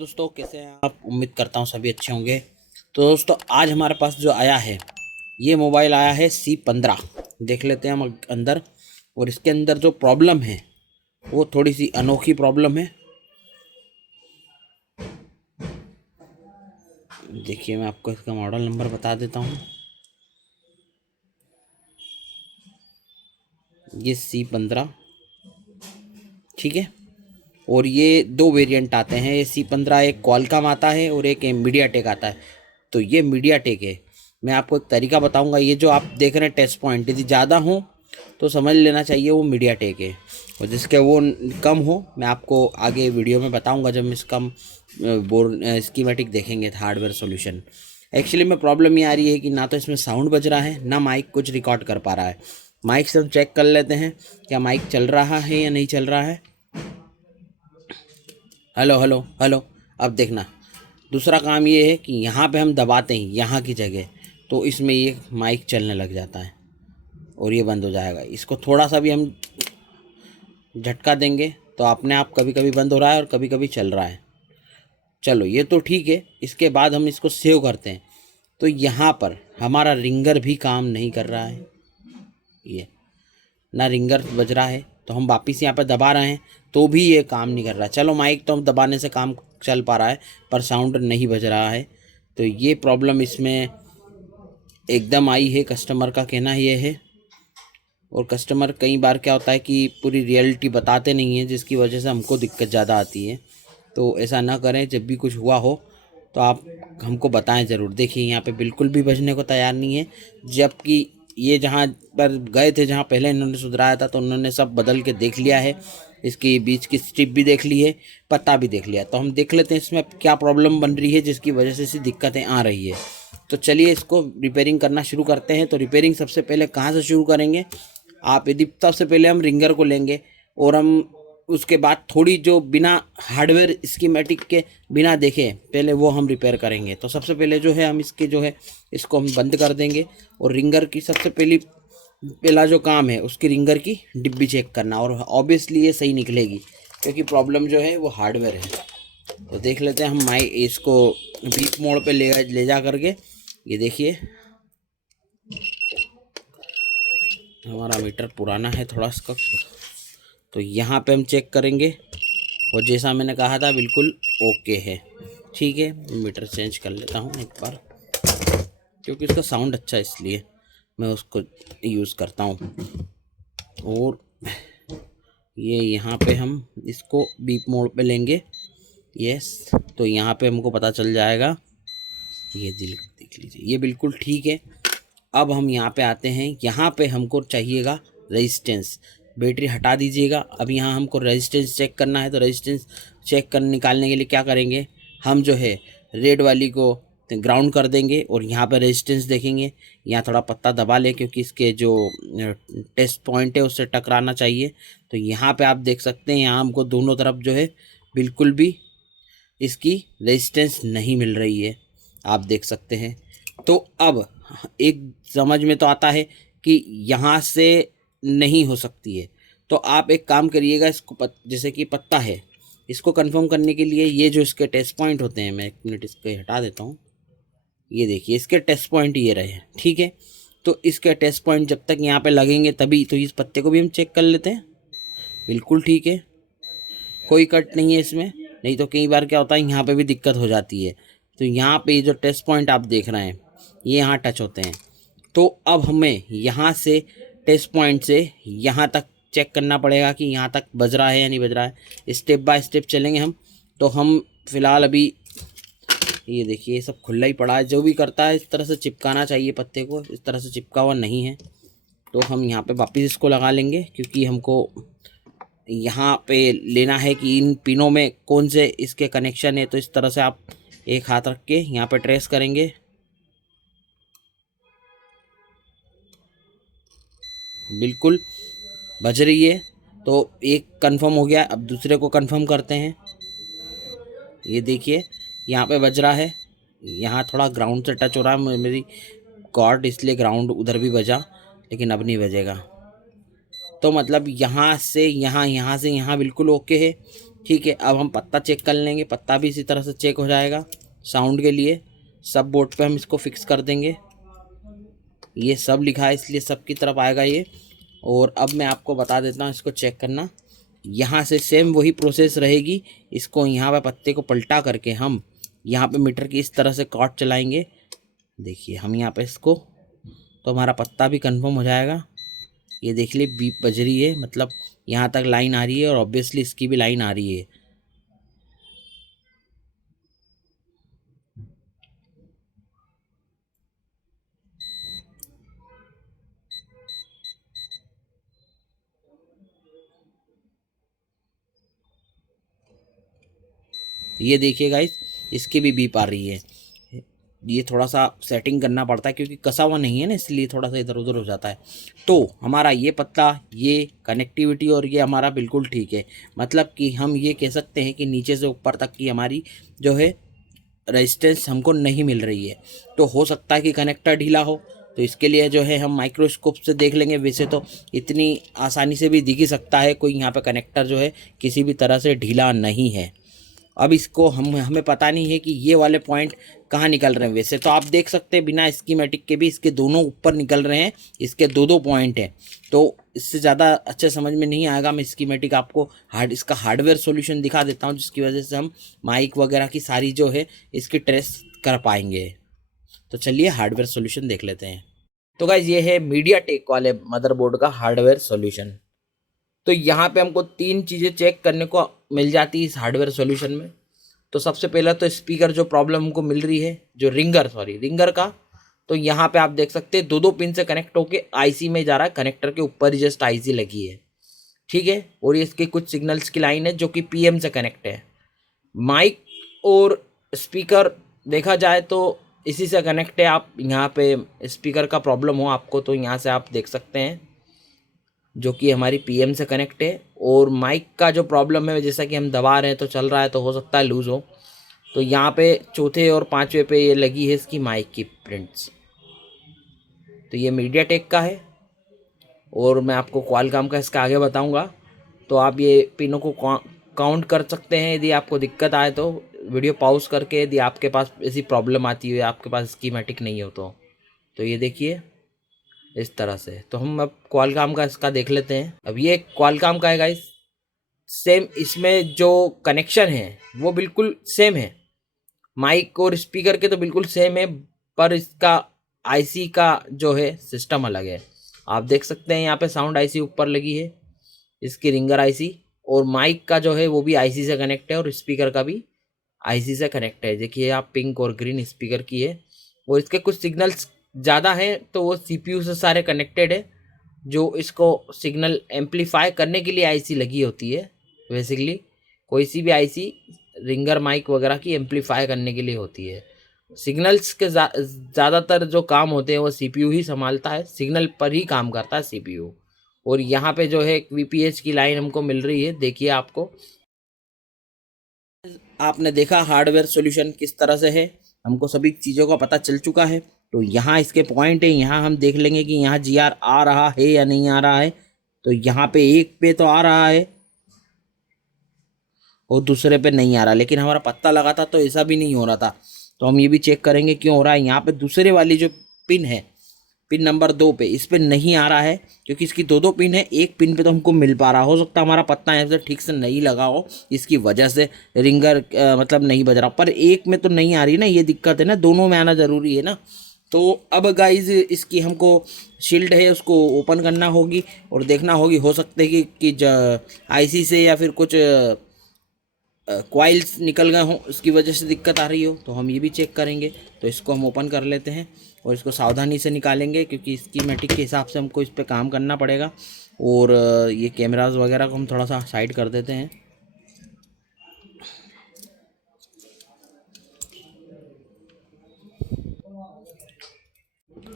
दोस्तों, कैसे हैं आप? उम्मीद करता हूँ सभी अच्छे होंगे। तो दोस्तों, आज हमारे पास जो आया है, ये मोबाइल आया है C15। देख लेते हैं हम अंदर। और इसके अंदर जो प्रॉब्लम है वो थोड़ी सी अनोखी प्रॉब्लम है। देखिए, मैं आपको इसका मॉडल नंबर बता देता हूँ। ये C15, ठीक है। और ये दो वेरिएंट आते हैं। ये C15 एक क्वालकॉम आता है और एक मीडियाटेक आता है। तो ये मीडियाटेक है। मैं आपको एक तरीका बताऊंगा। ये जो आप देख रहे हैं टेस्ट पॉइंट, यदि ज़्यादा हो तो समझ लेना चाहिए वो मीडियाटेक है, और जिसके वो कम हो मैं आपको आगे वीडियो में बताऊंगा जब हम इसका बोर्ड स्कीमेटिक देखेंगे हार्डवेयर सॉल्यूशन। एक्चुअली में प्रॉब्लम ये आ रही है कि ना तो इसमें साउंड बज रहा है, ना माइक कुछ रिकॉर्ड कर पा रहा है। माइक से हम चेक कर लेते हैं क्या माइक चल रहा है या नहीं चल रहा है। Hello hello hello. अब देखना, दूसरा काम ये है कि यहाँ पे हम दबाते हैं यहाँ की जगह, तो इसमें ये माइक चलने लग जाता है और ये बंद हो जाएगा। इसको थोड़ा सा भी हम झटका देंगे तो अपने आप कभी कभी बंद हो रहा है और कभी कभी चल रहा है। चलो, ये तो ठीक है। इसके बाद हम इसको सेव करते हैं। तो यहाँ पर हमारा रिंगर भी काम नहीं कर रहा है। ये ना रिंगर बज रहा है, तो हम वापिस यहाँ पर दबा रहे हैं तो भी ये काम नहीं कर रहा। चलो, माइक तो हम दबाने से काम चल पा रहा है पर साउंड नहीं बज रहा है। तो ये प्रॉब्लम इसमें एकदम आई है। कस्टमर का कहना ये है, और कस्टमर कई बार क्या होता है कि पूरी रियलिटी बताते नहीं हैं, जिसकी वजह से हमको दिक्कत ज़्यादा आती है। तो ऐसा ना करें। जब भी कुछ हुआ हो तो आप हमको बताएं ज़रूर। देखिए, यहाँ पे बिल्कुल भी बजने को तैयार नहीं है, जबकि ये जहाँ पर गए थे, जहाँ पहले इन्होंने सुधराया था, तो उन्होंने सब बदल के देख लिया है। इसकी बीच की स्ट्रिप भी देख ली है, पत्ता भी देख लिया। तो हम देख लेते हैं इसमें क्या प्रॉब्लम बन रही है जिसकी वजह से ऐसी दिक्कतें आ रही है। तो चलिए इसको रिपेयरिंग करना शुरू करते हैं। तो रिपेयरिंग सबसे पहले कहाँ से शुरू करेंगे? आप यदि सबसे पहले हम रिंगर को लेंगे और हम उसके बाद थोड़ी जो बिना हार्डवेयर स्कीमेटिक के बिना देखे पहले वो हम रिपेयर करेंगे। तो सबसे पहले जो है हम इसके जो है इसको हम बंद कर देंगे, और रिंगर की सबसे पहला जो काम है उसकी रिंगर की डिब्बी चेक करना। और ऑब्वियसली ये सही निकलेगी क्योंकि प्रॉब्लम जो है वो हार्डवेयर है। तो देख लेते हैं हम इसको बीप मोड पे ले जा करके। ये देखिए, हमारा मीटर पुराना है थोड़ा इसका, तो यहाँ पे हम चेक करेंगे और जैसा मैंने कहा था बिल्कुल ओके है। ठीक है, मीटर चेंज कर लेता हूँ एक बार, क्योंकि इसका साउंड अच्छा है इसलिए मैं उसको यूज़ करता हूँ। और ये यहाँ पे हम इसको बीप मोड पे लेंगे। यस, तो यहाँ पे हमको पता चल जाएगा। ये देख लीजिए, ये बिल्कुल ठीक है। अब हम यहाँ पे आते हैं। यहाँ पे हमको चाहिएगा रेजिस्टेंस। बैटरी हटा दीजिएगा। अब यहाँ हमको रेजिस्टेंस चेक करना है। तो रेजिस्टेंस चेक कर निकालने के लिए क्या करेंगे, हम जो है रेड वाली को ग्राउंड कर देंगे और यहाँ पे रेजिस्टेंस देखेंगे। यहाँ थोड़ा पत्ता दबा लें क्योंकि इसके जो टेस्ट पॉइंट है उससे टकराना चाहिए। तो यहाँ पे आप देख सकते हैं, यहाँ हमको दोनों तरफ जो है बिल्कुल भी इसकी रेजिस्टेंस नहीं मिल रही है, आप देख सकते हैं। तो अब एक समझ में तो आता है कि यहाँ से नहीं हो सकती है। तो आप एक काम करिएगा, इसको जैसे कि पत्ता है, इसको कंफर्म करने के लिए ये जो इसके टेस्ट पॉइंट होते हैं, मैं एक मिनट इसको हटा देता हूँ। ये देखिए, इसके टेस्ट पॉइंट ये रहे हैं, ठीक है। तो इसके टेस्ट पॉइंट जब तक यहाँ पे लगेंगे तभी तो इस पत्ते को भी हम चेक कर लेते हैं। बिल्कुल ठीक है, कोई कट नहीं है इसमें। नहीं तो कई बार क्या होता है, यहाँ पे भी दिक्कत हो जाती है। तो यहाँ पे ये जो टेस्ट पॉइंट आप देख रहे हैं ये यहाँ टच होते हैं। तो अब हमें यहाँ से टेस्ट पॉइंट से यहाँ तक चेक करना पड़ेगा कि यहाँ तक बज रहा है या नहीं बज रहा है। स्टेप बाय स्टेप चलेंगे हम। तो हम फिलहाल अभी ये देखिए, ये सब खुला ही पड़ा है। जो भी करता है इस तरह से चिपकाना चाहिए पत्ते को, इस तरह से चिपका हुआ नहीं है। तो हम यहाँ पे वापस इसको लगा लेंगे, क्योंकि हमको यहाँ पे लेना है कि इन पिनों में कौन से इसके कनेक्शन है। तो इस तरह से आप एक हाथ रख के यहाँ पे ट्रेस करेंगे। बिल्कुल बज रही है, तो एक कंफर्म हो गया। अब दूसरे को कंफर्म करते हैं। ये देखिए, यहाँ पे बज रहा है। यहाँ थोड़ा ग्राउंड से टच हो रहा है मेरी कॉर्ड, इसलिए ग्राउंड उधर भी बजा, लेकिन अब नहीं बजेगा। तो मतलब यहाँ से यहाँ, यहाँ से यहाँ बिल्कुल ओके है। ठीक है, अब हम पत्ता चेक कर लेंगे, पत्ता भी इसी तरह से चेक हो जाएगा। साउंड के लिए सब बोर्ड पे हम इसको फिक्स कर देंगे, ये सब लिखा है इसलिए सब की तरफ आएगा ये। और अब मैं आपको बता देता हूँ इसको चेक करना। यहाँ से सेम वही प्रोसेस रहेगी, इसको यहाँ पे पत्ते को पलटा करके हम यहाँ पे मीटर की इस तरह से कॉर्ड चलाएंगे। देखिए हम यहाँ पे इसको, तो हमारा पत्ता भी कंफर्म हो जाएगा। ये देख लीजिए बीप बज रही है, मतलब यहाँ तक लाइन आ रही है और ऑब्वियसली इसकी भी लाइन आ रही है। ये देखिए गाइस, इसकी भी बीप आ रही है। ये थोड़ा सा सेटिंग करना पड़ता है क्योंकि कसा हुआ नहीं है ना, इसलिए थोड़ा सा इधर उधर हो जाता है। तो हमारा ये पत्ता, ये कनेक्टिविटी और ये हमारा बिल्कुल ठीक है। मतलब कि हम ये कह सकते हैं कि नीचे से ऊपर तक की हमारी जो है रेजिस्टेंस हमको नहीं मिल रही है। तो हो सकता है कि कनेक्टर ढीला हो, तो इसके लिए जो है हम माइक्रोस्कोप से देख लेंगे। वैसे तो इतनी आसानी से भी दिख ही सकता है, कोई यहाँ पे कनेक्टर जो है किसी भी तरह से ढीला नहीं है। अब इसको हमें पता नहीं है कि ये वाले पॉइंट कहाँ निकल रहे हैं। वैसे तो आप देख सकते हैं बिना स्कीमेटिक के भी इसके दोनों ऊपर निकल रहे हैं, इसके दो दो पॉइंट हैं। तो इससे ज़्यादा अच्छे समझ में नहीं आएगा, मैं स्कीमेटिक आपको इसका हार्डवेयर सॉल्यूशन दिखा देता हूँ, जिसकी वजह से हम माइक वगैरह की सारी जो है इसकी ट्रेस कर पाएंगे। तो चलिए हार्डवेयर सॉल्यूशन देख लेते हैं। तो गाइज ये है मीडियाटेक वाले मदरबोर्ड का हार्डवेयर सॉल्यूशन। तो यहाँ पे हमको 3 चीज़ें चेक करने को मिल जाती है इस हार्डवेयर सॉल्यूशन में। तो सबसे पहला तो स्पीकर जो प्रॉब्लम हमको मिल रही है, जो रिंगर का, तो यहाँ पे आप देख सकते हैं 2-2 पिन से कनेक्ट होके आईसी में जा रहा है, कनेक्टर के ऊपर ही जस्ट आईसी लगी है, ठीक है। और ये इसके कुछ सिग्नल्स की लाइन है जो कि पीएम से कनेक्ट है। माइक और स्पीकर देखा जाए तो इसी से कनेक्ट है। आप यहाँ पे स्पीकर का प्रॉब्लम हो आपको तो यहाँ से आप देख सकते हैं, जो कि हमारी पीएम से कनेक्ट है। और माइक का जो प्रॉब्लम है, जैसा कि हम दबा रहे हैं तो चल रहा है, तो हो सकता है लूज़ हो। तो यहाँ पे चौथे और पांचवे पे ये लगी है इसकी माइक की प्रिंट्स। तो ये मीडियाटेक का है और मैं आपको क्वालकॉम का इसका आगे बताऊंगा। तो आप ये पिनों को काउंट कर सकते हैं। यदि आपको दिक्कत आए तो वीडियो पॉज करके, यदि आपके पास ऐसी प्रॉब्लम आती है, आपके पास स्कीमेटिक नहीं हो तो ये देखिए इस तरह से। तो हम अब क्वालकॉम का इसका देख लेते हैं। अब ये क्वालकॉम का है गाइस, सेम इसमें जो कनेक्शन है वो बिल्कुल सेम है, माइक और स्पीकर के तो बिल्कुल सेम है, पर इसका आईसी का जो है सिस्टम अलग है। आप देख सकते हैं यहाँ पे साउंड आईसी ऊपर लगी है, इसकी रिंगर आईसी, और माइक का जो है वो भी आईसी से कनेक्ट है और स्पीकर का भी आईसी से कनेक्ट है। देखिए आप पिंक और ग्रीन स्पीकर की है। और इसके कुछ सिग्नल्स ज़्यादा हैं तो वो सीपीयू से सारे कनेक्टेड है, जो इसको सिग्नल एम्पलीफाई करने के लिए आईसी लगी होती है। बेसिकली कोई सी भी आईसी रिंगर माइक वगैरह की एम्पलीफाई करने के लिए होती है। सिग्नल्स के ज़्यादातर जो काम होते हैं वो सीपीयू ही संभालता है, सिग्नल पर ही काम करता है सीपीयू। और यहाँ पे जो है एक वीपीएच की लाइन हमको मिल रही है, देखिए आपको। आपने देखा हार्डवेयर सॉल्यूशन किस तरह से है, हमको सभी चीज़ों का पता चल चुका है। तो यहाँ इसके पॉइंट है, यहाँ हम देख लेंगे कि यहाँ जीआर आ रहा है या नहीं आ रहा है। तो यहाँ पे एक पे तो आ रहा है और दूसरे पे नहीं आ रहा, लेकिन हमारा पत्ता लगा था तो ऐसा भी नहीं हो रहा था। तो हम ये भी चेक करेंगे क्यों हो रहा है। यहाँ पे दूसरे वाली जो पिन है, पिन नंबर 2 पे, इस पे नहीं आ रहा है क्योंकि इसकी 2-2 पिन है, एक पिन पे तो हमको मिल पा रहा। हो सकता है हमारा पत्ता यहाँ से ठीक से नहीं लगा हो, इसकी वजह से रिंगर मतलब नहीं बज रहा, पर एक में तो नहीं आ रही ना, ये दिक्कत है ना, दोनों में आना ज़रूरी है ना। तो अब गाइज इसकी हमको शील्ड है उसको ओपन करना होगी और देखना होगी, हो सकता है कि आईसी से या फिर कुछ क्वाइल्स निकल गए हों, उसकी वजह से दिक्कत आ रही हो। तो हम ये भी चेक करेंगे। तो इसको हम ओपन कर लेते हैं और इसको सावधानी से निकालेंगे क्योंकि स्कीमेटिक के हिसाब से हमको इस पर काम करना पड़ेगा। और ये कैमराज वगैरह को हम थोड़ा सा साइड कर देते हैं।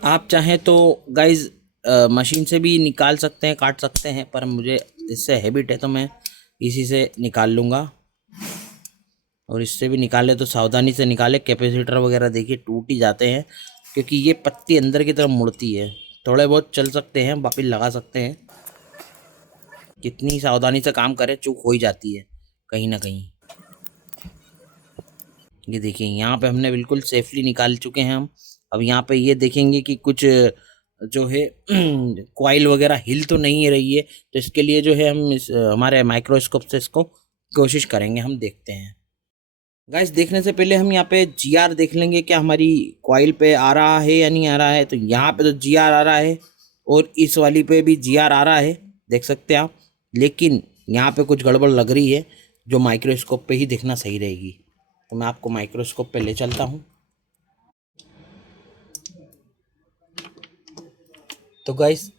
आप चाहें तो गाइज मशीन से भी निकाल सकते हैं, काट सकते हैं, पर मुझे इससे हैबिट है तो मैं इसी से निकाल लूँगा। और इससे भी निकाले तो सावधानी से निकाले, कैपेसिटर वगैरह देखिए टूट ही जाते हैं क्योंकि ये पत्ती अंदर की तरफ मुड़ती है। थोड़े बहुत चल सकते हैं, वापिस लगा सकते हैं, कितनी सावधानी से काम करें चूक हो ही जाती है, कहीं ना कहीं। ये देखिए यहाँ पे हमने बिल्कुल सेफली निकाल चुके हैं हम। अब यहाँ पे ये देखेंगे कि कुछ जो है कॉइल वगैरह हिल तो नहीं रही है, तो इसके लिए जो है हम इस हमारे माइक्रोस्कोप से इसको कोशिश करेंगे, हम देखते हैं। गाइस देखने से पहले हम यहाँ पे जीआर देख लेंगे, क्या हमारी कॉइल पे आ रहा है या नहीं आ रहा है। तो यहाँ पे तो जीआर आ रहा है और इस वाली पे भी जीआर आ रहा है, देख सकते हैं आप। लेकिन यहाँ पे कुछ गड़बड़ लग रही है जो माइक्रोस्कोप पे ही देखना सही रहेगी। तो मैं आपको माइक्रोस्कोप पे ले चलता हूँ। तो गाइस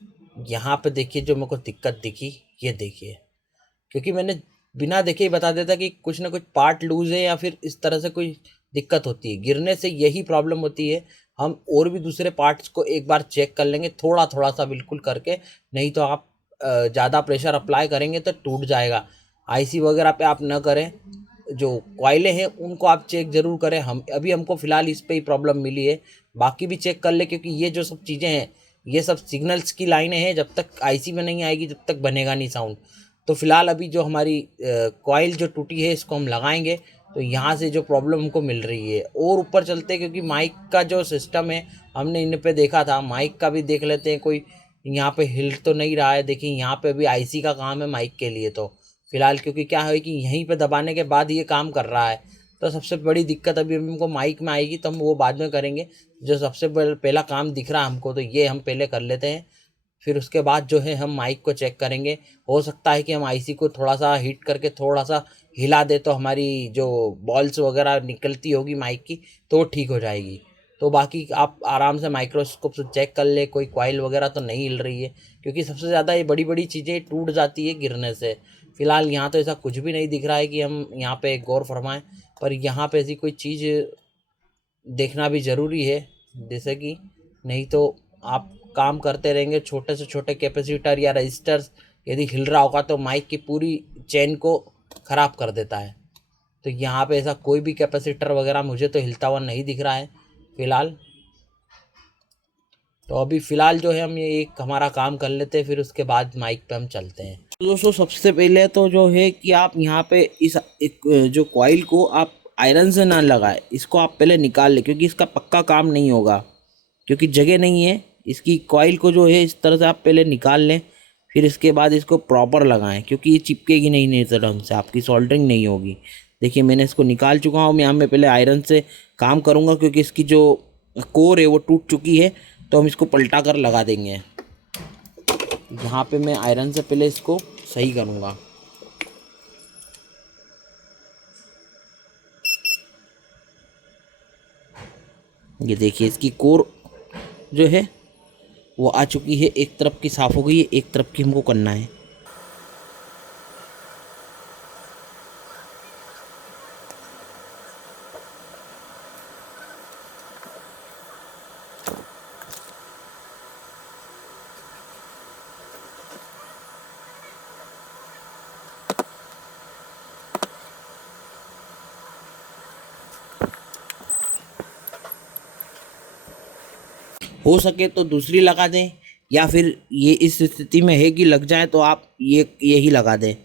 यहाँ पे देखिए जो मेरे को दिक्कत दिखी, ये देखिए, क्योंकि मैंने बिना देखे ही बता देता कि कुछ ना कुछ पार्ट लूज है या फिर इस तरह से कोई दिक्कत होती है। गिरने से यही प्रॉब्लम होती है। हम और भी दूसरे पार्ट्स को एक बार चेक कर लेंगे थोड़ा थोड़ा सा बिल्कुल करके, नहीं तो आप ज़्यादा प्रेशर अप्लाई करेंगे तो टूट जाएगा। आईसी वगैरह पे आप न करें, जो कॉइलें हैं उनको आप चेक ज़रूर करें। हम अभी हमको फ़िलहाल इस पे ही प्रॉब्लम मिली है, बाकी भी चेक कर ले, क्योंकि ये जो सब चीज़ें हैं ये सब सिग्नल्स की लाइनें हैं। जब तक आईसी में नहीं आएगी जब तक बनेगा नहीं साउंड। तो फिलहाल अभी जो हमारी कॉइल जो टूटी है इसको हम लगाएंगे, तो यहाँ से जो प्रॉब्लम हमको मिल रही है। और ऊपर चलते हैं, क्योंकि माइक का जो सिस्टम है हमने इन पे देखा था, माइक का भी देख लेते हैं। कोई यहाँ पे हिल तो नहीं रहा है। देखिए यहाँ पे भी आईसी का काम है माइक के लिए। तो फिलहाल क्योंकि क्या है कि यहीं पे दबाने के बाद ये काम कर रहा है, तो सबसे बड़ी दिक्कत अभी हमको माइक में आएगी, तो हम वो बाद में करेंगे। जो सबसे पहला काम दिख रहा है हमको, तो ये हम पहले कर लेते हैं। फिर उसके बाद जो है हम माइक को चेक करेंगे। हो सकता है कि हम आईसी को थोड़ा सा हीट करके थोड़ा सा हिला दे, तो हमारी जो बॉल्स वगैरह निकलती होगी माइक की तो वो ठीक हो जाएगी। तो बाकी आप आराम से माइक्रोस्कोप से चेक कर ले, कोई कॉइल वगैरह तो नहीं हिल रही है, क्योंकि सबसे ज़्यादा ये बड़ी बड़ी चीज़ें टूट जाती है गिरने से। फिलहाल यहाँ तो ऐसा कुछ भी नहीं दिख रहा है कि हम यहाँ पे गौर फरमाएं, पर यहाँ पे ऐसी कोई चीज़ देखना भी ज़रूरी है। जैसे कि नहीं तो आप काम करते रहेंगे, छोटे से छोटे कैपेसिटर या रजिस्टर्स यदि हिल रहा होगा तो माइक की पूरी चेन को ख़राब कर देता है। तो यहाँ पे ऐसा कोई भी कैपेसिटर वगैरह मुझे तो हिलता हुआ नहीं दिख रहा है फ़िलहाल। तो अभी फ़िलहाल जो है हम ये एक हमारा काम कर लेते हैं, फिर उसके बाद माइक पे हम चलते हैं। तो दोस्तों सबसे पहले तो जो है कि आप यहाँ पे इस एक जो कॉइल को आप आयरन से ना लगाए, इसको आप पहले निकाल लें, क्योंकि इसका पक्का काम नहीं होगा, क्योंकि जगह नहीं है। इसकी कॉइल को जो है इस तरह से आप पहले निकाल लें, फिर इसके बाद इसको प्रॉपर लगाएं, क्योंकि ये चिपकेगी नहीं तो ढंग से आपकी सोल्डरिंग नहीं होगी। देखिए मैंने इसको निकाल चुका हूँ। मैं यहाँ में पहले आयरन से काम करूँगा, क्योंकि इसकी जो कोर है वो टूट चुकी है, तो हम इसको पलटा कर लगा देंगे। यहाँ पे मैं आयरन से पहले इसको सही करूँगा। ये देखिए इसकी कोर जो है वो आ चुकी है, एक तरफ की साफ़ हो गई है, एक तरफ की हमको करना है। हो सके तो दूसरी लगा दें, या फिर ये इस स्थिति में है कि लग जाए तो आप यही लगा दें,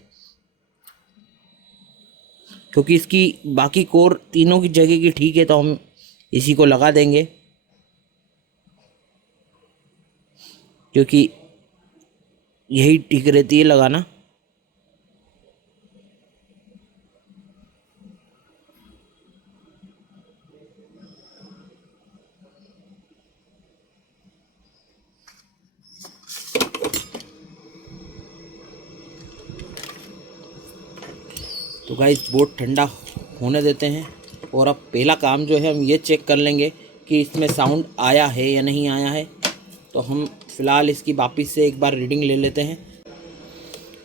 क्योंकि इसकी बाकी कोर तीनों की जगह की ठीक है, तो हम इसी को लगा देंगे, क्योंकि यही ठीक रहती है लगाना। तो गाइस बहुत ठंडा होने देते हैं, और अब पहला काम जो है हम ये चेक कर लेंगे कि इसमें साउंड आया है या नहीं आया है। तो हम फ़िलहाल इसकी वापस से एक बार रीडिंग ले लेते हैं।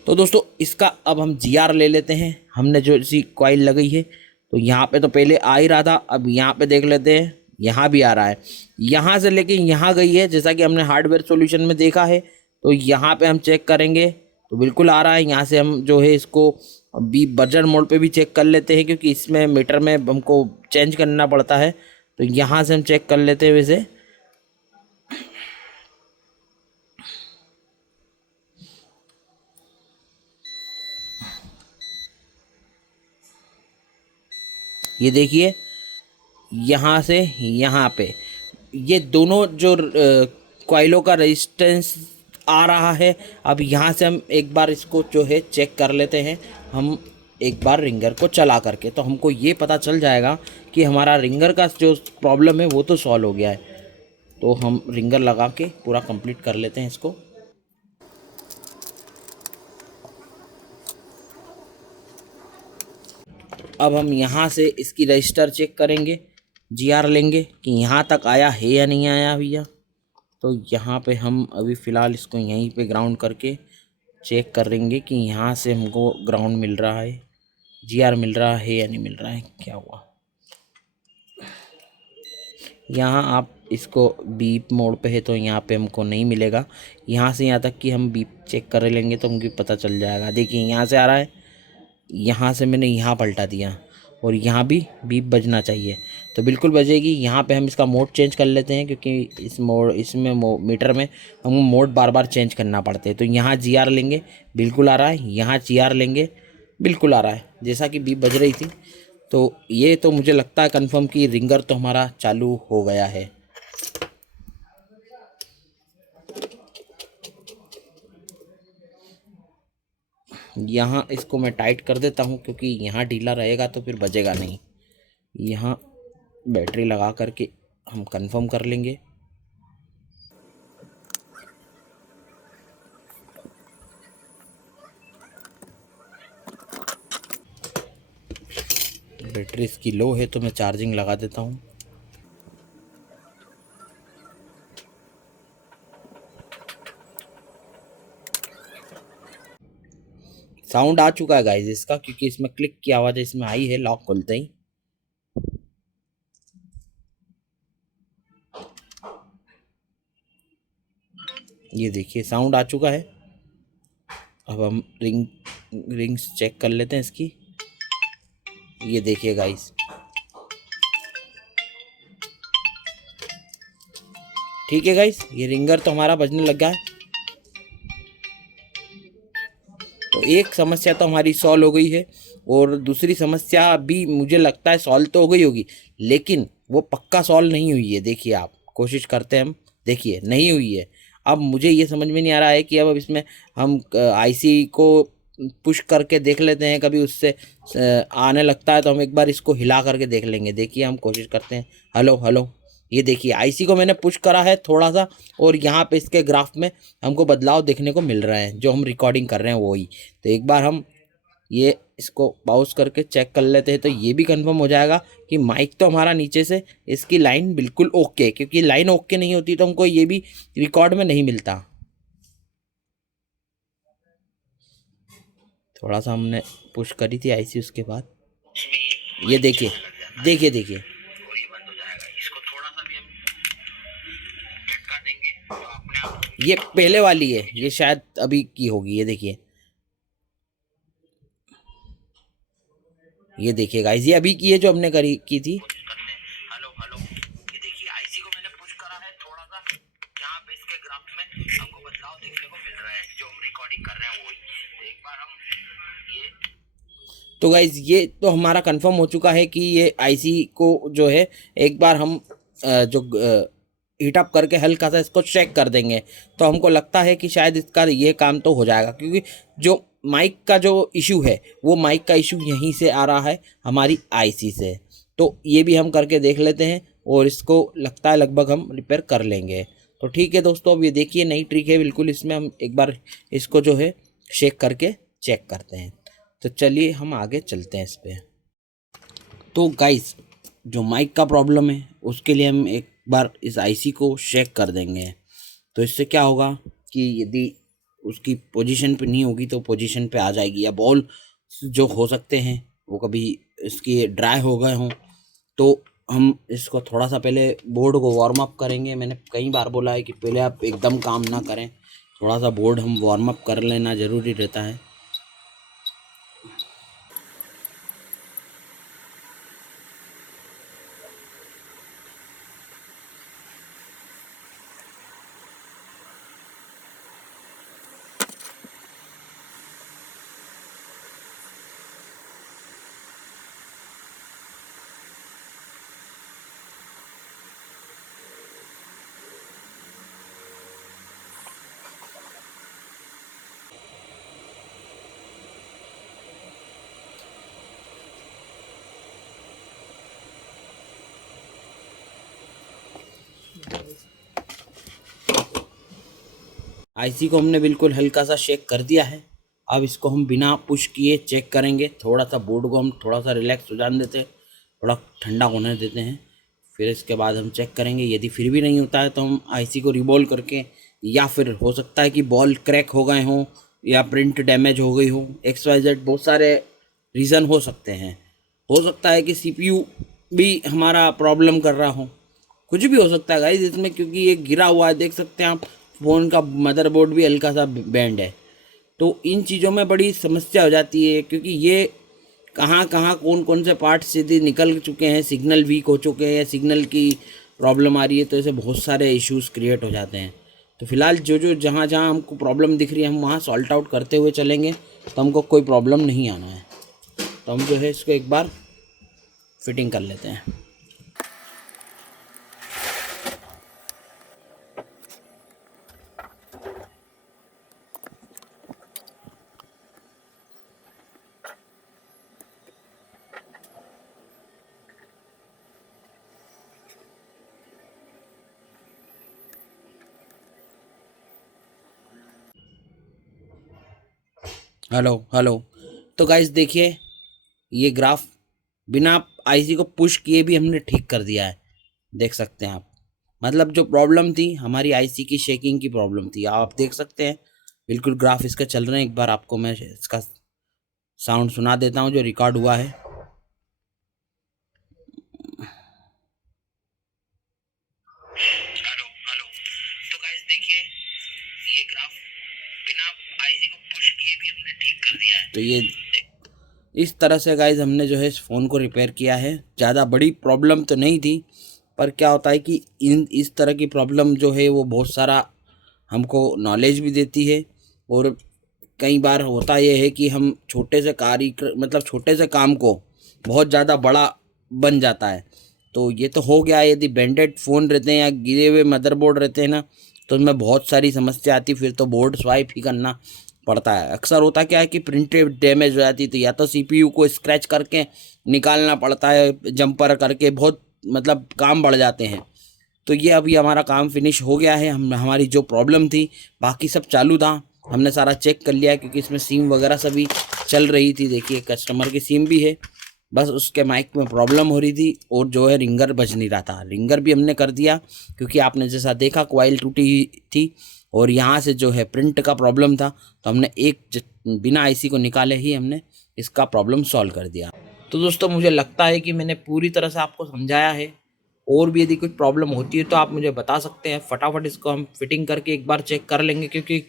तो दोस्तों इसका अब हम जीआर ले लेते हैं। हमने जो इसी कॉइल लगाई है, तो यहाँ पे तो पहले आ ही रहा था, अब यहाँ पे देख लेते हैं, यहाँ भी आ रहा है। यहाँ से लेके यहाँ गई है, जैसा कि हमने हार्डवेयर सॉल्यूशन में देखा है। तो यहाँ पे हम चेक करेंगे तो बिल्कुल आ रहा है। यहाँ से हम जो है इसको बी बजर मोड पे भी चेक कर लेते हैं, क्योंकि इसमें मीटर में हमको चेंज करना पड़ता है। तो यहाँ से हम चेक कर लेते हैं वैसे। ये देखिए, यहाँ से यहाँ पे ये दोनों जो कॉइलों का रेजिस्टेंस आ रहा है। अब यहाँ से हम एक बार इसको जो है चेक कर लेते हैं, हम एक बार रिंगर को चला करके, तो हमको ये पता चल जाएगा कि हमारा रिंगर का जो प्रॉब्लम है वो तो सॉल्व हो गया है। तो हम रिंगर लगा के पूरा कंप्लीट कर लेते हैं इसको। अब हम यहाँ से इसकी रजिस्टर चेक करेंगे, जीआर लेंगे कि यहाँ तक आया है या नहीं आया भैया। तो यहाँ पे हम अभी फ़िलहाल इसको यहीं पे ग्राउंड करके चेक करेंगे कि यहाँ से हमको ग्राउंड मिल रहा है, जीआर मिल रहा है या नहीं मिल रहा है। क्या हुआ, यहाँ आप इसको बीप मोड पे है तो यहाँ पे हमको नहीं मिलेगा। यहाँ से यहाँ तक कि हम बीप चेक कर लेंगे तो हमको पता चल जाएगा। देखिए यहाँ से आ रहा है, यहाँ से मैंने यहाँ पलटा दिया और यहाँ भी बीप बजना चाहिए, तो बिल्कुल बजेगी। यहाँ पे हम इसका मोड चेंज कर लेते हैं, क्योंकि इसमें मीटर में हमको मोड बार बार चेंज करना पड़ता है। तो यहाँ जीआर लेंगे, बिल्कुल आ रहा है। यहाँ जीआर लेंगे, बिल्कुल आ रहा है, जैसा कि बीप बज रही थी। तो ये तो मुझे लगता है कंफर्म कि रिंगर तो हमारा चालू हो गया है। यहाँ इसको मैं टाइट कर देता हूँ, क्योंकि यहाँ ढीला रहेगा तो फिर बजेगा नहीं। यहाँ बैटरी लगा करके हम कंफर्म कर लेंगे। बैटरी इसकी लो है तो मैं चार्जिंग लगा देता हूँ। साउंड आ चुका है गाइस इसका, क्योंकि इसमें क्लिक की आवाज़ इसमें आई है लॉक खोलते ही। ये देखिए साउंड आ चुका है। अब हम रिंग्स चेक कर लेते हैं इसकी। ये देखिए गाइस, ठीक है गाइस, ये रिंगर तो हमारा बजने लग गया है। तो एक समस्या तो हमारी सॉल्व हो गई है, और दूसरी समस्या भी मुझे लगता है सॉल्व तो हो गई होगी, लेकिन वो पक्का सॉल्व नहीं हुई है। देखिए आप, कोशिश करते हैं हम, देखिए नहीं हुई है। अब मुझे ये समझ में नहीं आ रहा है कि अब इसमें हम आईसी को पुश करके देख लेते हैं, कभी उससे आने लगता है तो हम एक बार इसको हिला करके देख लेंगे। देखिए हम कोशिश करते हैं। हेलो हेलो, ये देखिए आईसी को मैंने पुश करा है थोड़ा सा, और यहाँ पे इसके ग्राफ में हमको बदलाव देखने को मिल रहे हैं। जो हम रिकॉर्डिंग कर रहे हैं वही। तो एक बार हम ये इसको पाउस करके चेक कर लेते हैं, तो ये भी कंफर्म हो जाएगा कि माइक तो हमारा नीचे से इसकी लाइन बिल्कुल ओके, क्योंकि लाइन ओके नहीं होती तो हमको ये भी रिकॉर्ड में नहीं मिलता। थोड़ा सा हमने पुश करी थी आईसी, उसके बाद ये देखिए देखिए देखिए, ये पहले वाली है, ये शायद अभी की होगी। ये देखिए गाइस, ये अभी की है जो हमने करी की थी। हेलो हेलो, ये देखिए आईसी को मैंने पुश करा है थोड़ा सा, यहाँ पे इसके ग्राफ में हमको बदलाव देखने को मिल रहा है। जो हम रिकॉर्डिंग कर रहे हैं वही। तो एक बार हम ये, तो गाइज ये तो हमारा कंफर्म हो चुका है कि ये आईसी को जो है एक बार हम जो हीटअप करके हल्का सा इसको चेक कर देंगे, तो हमको लगता है कि शायद इसका ये काम तो हो जाएगा। क्योंकि जो माइक का जो इशू है वो माइक का इशू यहीं से आ रहा है, हमारी आईसी से। तो ये भी हम करके देख लेते हैं, और इसको लगता है लगभग हम रिपेयर कर लेंगे। तो ठीक है दोस्तों, अब ये देखिए नई ट्रिक है बिल्कुल, इसमें हम एक बार इसको जो है शेक करके चेक करते हैं। तो चलिए हम आगे चलते हैं इस पे। तो गाइस, जो माइक का प्रॉब्लम है उसके लिए हम एक बार इस आईसी को शेक कर देंगे। तो इससे क्या होगा कि यदि उसकी पोजीशन पे नहीं होगी तो पोजीशन पे आ जाएगी, या बॉल जो हो सकते हैं वो कभी इसकी ड्राई हो गए हों। तो हम इसको थोड़ा सा पहले बोर्ड को वार्म अप करेंगे। मैंने कई बार बोला है कि पहले आप एकदम काम ना करें, थोड़ा सा बोर्ड हम वार्म अप कर लेना ज़रूरी रहता है। आईसी को हमने बिल्कुल हल्का सा शेक कर दिया है। अब इसको हम बिना पुश किए चेक करेंगे। थोड़ा सा बोर्ड को हम थोड़ा सा रिलैक्स हो जाने देते हैं, थोड़ा ठंडा होने देते हैं। फिर इसके बाद हम चेक करेंगे। यदि फिर भी नहीं होता है तो हम आईसी को रिबॉल्व करके, या फिर हो सकता है कि बॉल क्रैक हो गए हों या प्रिंट डैमेज हो गई हो, XYZ बहुत सारे रीज़न हो सकते हैं। हो सकता है कि CPU भी हमारा प्रॉब्लम कर रहा हो, कुछ भी हो सकता है गाइस इसमें, क्योंकि ये गिरा हुआ है, देख सकते हैं आप। फ़ोन का मदरबोर्ड भी हल्का सा बैंड है। तो इन चीज़ों में बड़ी समस्या हो जाती है, क्योंकि ये कहाँ कहाँ कौन कौन से पार्ट सीधे निकल चुके हैं, सिग्नल वीक हो चुके हैं या सिग्नल की प्रॉब्लम आ रही है, तो ऐसे बहुत सारे इश्यूज़ क्रिएट हो जाते हैं। तो फिलहाल जो जहाँ जहाँ हमको प्रॉब्लम दिख रही है हम वहाँ सॉल्ट आउट करते हुए चलेंगे, तो हमको कोई प्रॉब्लम नहीं आना है। तो हम जो है इसको एक बार फिटिंग कर लेते हैं। Hello hello. तो गाइस देखिए, ये ग्राफ बिना आईसी को पुश किए भी हमने ठीक कर दिया है, देख सकते हैं आप। मतलब जो प्रॉब्लम थी हमारी आईसी की शेकिंग की प्रॉब्लम थी, आप देख सकते हैं बिल्कुल ग्राफ इसका चल रहे हैं। एक बार आपको मैं इसका साउंड सुना देता हूँ जो रिकॉर्ड हुआ है। Hello hello. तो गाइस देखिए, ये ग्राफ बिना आईसी को पुश किए भी हमने ठीक कर दिया है। तो ये इस तरह से गाइज हमने जो है इस फ़ोन को रिपेयर किया है। ज़्यादा बड़ी प्रॉब्लम तो नहीं थी, पर क्या होता है कि इस तरह की प्रॉब्लम जो है वो बहुत सारा हमको नॉलेज भी देती है। और कई बार होता यह है कि हम छोटे से मतलब छोटे से काम को बहुत ज़्यादा बड़ा बन जाता है। तो ये तो हो गया, यदि बैंडेड फ़ोन रहते हैं या गिरे हुए मदरबोर्ड रहते हैं ना, तो उनमें बहुत सारी समस्या आती, फिर तो बोर्ड स्वाइप ही करना पड़ता है। अक्सर होता क्या है कि प्रिंटेड डैमेज हो जाती, तो या तो CPU को स्क्रैच करके निकालना पड़ता है, जंपर करके बहुत मतलब काम बढ़ जाते हैं। तो ये अभी हमारा काम फिनिश हो गया है। हमारी जो प्रॉब्लम थी, बाकी सब चालू था, हमने सारा चेक कर लिया, क्योंकि इसमें सिम वगैरह सभी चल रही थी। देखिए कस्टमर की सिम भी है, बस उसके माइक में प्रॉब्लम हो रही थी और जो है रिंगर बज नहीं रहा था। रिंगर भी हमने कर दिया, क्योंकि आपने जैसा देखा कॉइल टूटी थी और यहाँ से जो है प्रिंट का प्रॉब्लम था, तो हमने बिना आईसी को निकाले ही हमने इसका प्रॉब्लम सॉल्व कर दिया। तो दोस्तों मुझे लगता है कि मैंने पूरी तरह से आपको समझाया है। और भी यदि कुछ प्रॉब्लम होती है तो आप मुझे बता सकते हैं, फटाफट इसको हम फिटिंग करके एक बार चेक कर लेंगे, क्योंकि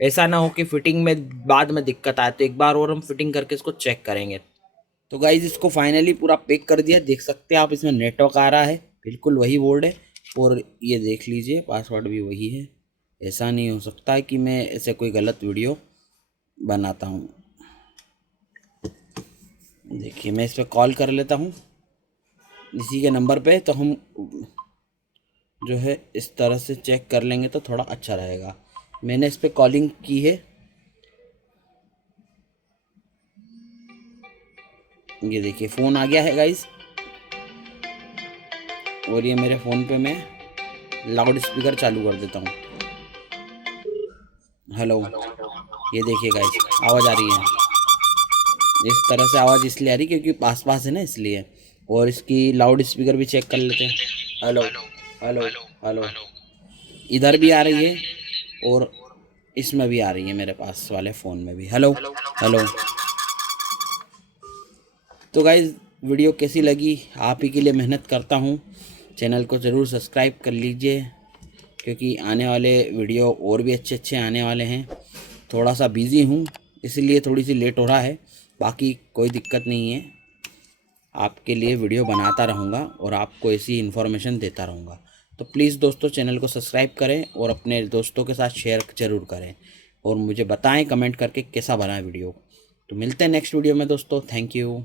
ऐसा ना हो कि फिटिंग में बाद में दिक्कत आए। तो एक बार और हम फिटिंग करके इसको चेक करेंगे। तो गाइज इसको फाइनली पूरा पैक कर दिया, देख सकते हैं आप। इसमें नेटवर्क आ रहा है, बिल्कुल वही बोर्ड है, और ये देख लीजिए पासवर्ड भी वही है। ऐसा नहीं हो सकता है कि मैं ऐसे कोई गलत वीडियो बनाता हूँ। देखिए मैं इस पर कॉल कर लेता हूँ इसी के नंबर पे, तो हम जो है इस तरह से चेक कर लेंगे तो थोड़ा अच्छा रहेगा। मैंने इस पर कॉलिंग की है, ये देखिए फ़ोन आ गया है गाइस। और ये मेरे फ़ोन पे मैं लाउड स्पीकर चालू कर देता हूँ। हेलो, ये देखिए गाइस आवाज़ आ रही है। इस तरह से आवाज़ इसलिए आ रही क्योंकि पास पास है ना, इसलिए। और इसकी लाउड स्पीकर भी चेक कर लेते हैं। हेलो हेलो हेलो, इधर भी आ रही है और इसमें भी आ रही है, मेरे पास वाले फ़ोन में भी। Hello hello. तो गाइज़ वीडियो कैसी लगी, आप ही के लिए मेहनत करता हूँ। चैनल को ज़रूर सब्सक्राइब कर लीजिए, क्योंकि आने वाले वीडियो और भी अच्छे अच्छे आने वाले हैं। थोड़ा सा बिज़ी हूँ इसलिए थोड़ी सी लेट हो रहा है, बाकी कोई दिक्कत नहीं है। आपके लिए वीडियो बनाता रहूँगा और आपको ऐसी इन्फॉर्मेशन देता रहूँगा। तो प्लीज़ दोस्तों चैनल को सब्सक्राइब करें और अपने दोस्तों के साथ शेयर ज़रूर करें, और मुझे बताएं कमेंट करके कैसा बना वीडियो। तो मिलते हैं नेक्स्ट वीडियो में दोस्तों, थैंक यू।